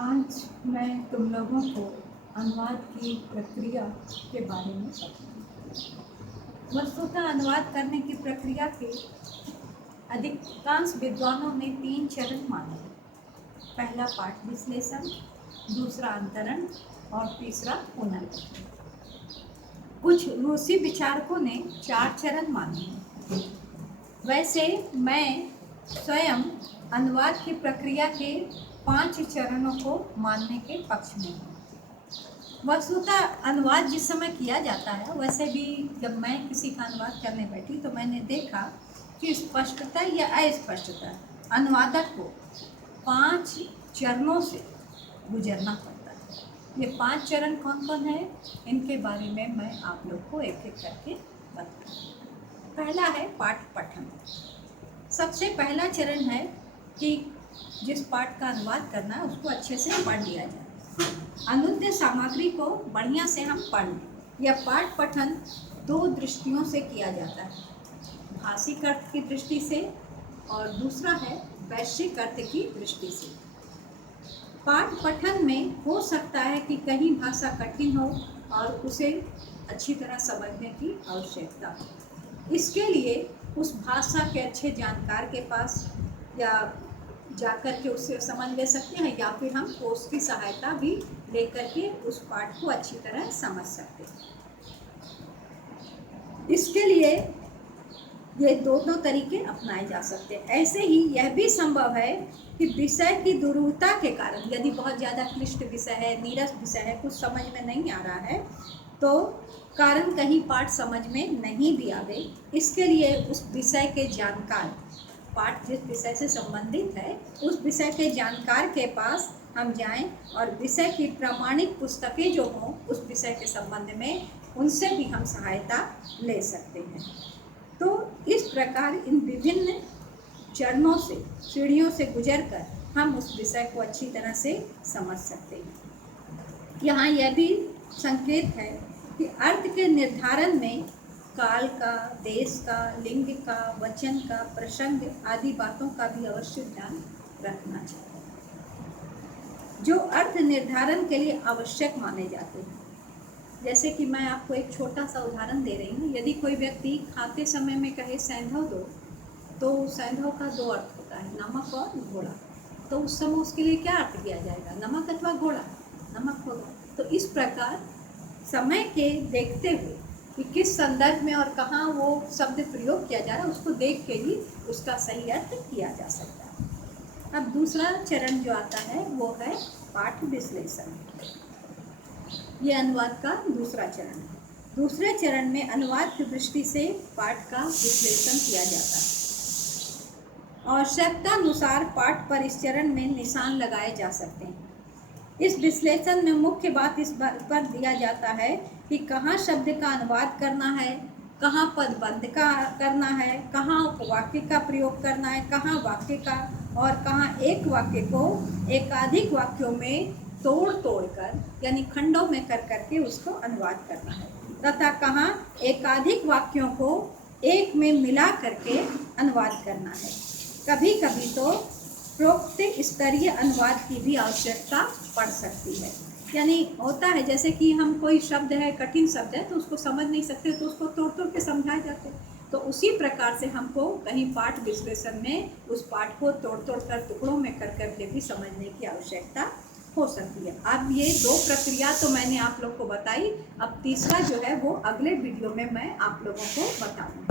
आज मैं तुम लोगों को अनुवाद की प्रक्रिया के बारे में बताऊंगी। वस्तुतः अनुवाद करने की प्रक्रिया के अधिकांश विद्वानों ने 3 चरण माने। पहला पाठ विश्लेषण, दूसरा अंतरण और तीसरा पुनर्गठन। कुछ रूसी विचारकों ने 4 चरण माने हैं। वैसे मैं स्वयं अनुवाद की प्रक्रिया के 5 चरणों को मानने के पक्ष में हूँ। वस्तुतः अनुवाद जिस समय किया जाता है, वैसे भी जब मैं किसी का अनुवाद करने बैठी तो मैंने देखा कि स्पष्टता या अस्पष्टता अनुवादक को 5 चरणों से गुजरना पड़ता है। ये 5 चरण कौन कौन है, इनके बारे में मैं आप लोग को एक एक करके बताऊँ। पहला है पाठ पठन। सबसे पहला चरण है कि जिस पाठ का अनुवाद करना है उसको अच्छे से पढ़ लिया जाए। अनुवाद सामग्री को बढ़िया से हम पढ़ लें। यह पाठ पठन 2 दृष्टियों से किया जाता है, भाषिक अर्थ की दृष्टि से और दूसरा है वैश्विक अर्थ की दृष्टि से। पाठ पठन में हो सकता है कि कहीं भाषा कठिन हो और उसे अच्छी तरह समझने की आवश्यकता हो। इसके लिए उस भाषा के अच्छे जानकार के पास या जाकर के उससे समझ ले सकते हैं, या फिर हम कोर्स की सहायता भी लेकर के उस पाठ को अच्छी तरह समझ सकते हैं। इसके लिए ये दोनों तरीके अपनाए जा सकते हैं। ऐसे ही यह भी संभव है कि विषय की दुरूहता के कारण, यदि बहुत ज़्यादा क्लिष्ट विषय है, नीरस विषय है, कुछ समझ में नहीं आ रहा है, तो कारण कहीं पाठ समझ में नहीं भी आ गई, इसके लिए उस विषय के जानकार, पाठ जिस विषय से संबंधित है उस विषय के जानकार के पास हम जाएं और विषय की प्रामाणिक पुस्तकें जो हों उस विषय के संबंध में उनसे भी हम सहायता ले सकते हैं। तो इस प्रकार इन विभिन्न चरणों से, सीढ़ियों से गुजरकर हम उस विषय को अच्छी तरह से समझ सकते हैं। यहाँ यह भी संकेत है कि अर्थ के निर्धारण में काल का, देश का, लिंग का, वचन का, प्रसंग आदि बातों का भी अवश्य ध्यान रखना चाहिए, जो अर्थ निर्धारण के लिए आवश्यक माने जाते हैं। जैसे कि मैं आपको एक छोटा सा उदाहरण दे रही हूँ। यदि कोई व्यक्ति खाते समय में कहे सैंधव दो, तो सैंधव का 2 अर्थ होता है, नमक और घोड़ा। तो उस समय उसके लिए क्या अर्थ किया जाएगा, नमक अथवा घोड़ा? नमक होगा। तो इस प्रकार समय के देखते हुए कि किस संदर्भ में और कहाँ वो शब्द प्रयोग किया जा रहा है, उसको देख के ही उसका सही अर्थ किया जा सकता है। अब दूसरा चरण जो आता है वो है पाठ विश्लेषण। ये अनुवाद का दूसरा चरण है। दूसरे चरण में अनुवाद की दृष्टि से पाठ का विश्लेषण किया जाता है। आवश्यकता अनुसार पाठ पर इस चरण में निशान लगाए जा सकते हैं। इस विश्लेषण में मुख्य बात इस बात पर दिया जाता है कि कहाँ शब्द का अनुवाद करना है, कहाँ पदबंध का करना है, कहाँ उपवाक्य का प्रयोग करना है, कहाँ वाक्य का, और कहाँ एक वाक्य को एकाधिक वाक्यों में तोड़ कर यानी खंडों में कर करके उसको अनुवाद करना है, तथा कहाँ एकाधिक वाक्यों को एक में मिला करके अनुवाद करना है। कभी कभी तो प्रोक्त स्तरीय अनुवाद की भी आवश्यकता पड़ सकती है। यानी होता है जैसे कि हम कोई शब्द है, कठिन शब्द है, तो उसको समझ नहीं सकते, तो उसको तोड़ तोड़ के समझाए जाते। तो उसी प्रकार से हमको कहीं पाठ विश्लेषण में उस पाठ को तोड़ तोड़ कर टुकड़ों में कर करके भी समझने की आवश्यकता हो सकती है। अब ये 2 प्रक्रिया तो मैंने आप लोग को बताई। अब तीसरा जो है वो अगले वीडियो में मैं आप लोगों को बताऊँगी।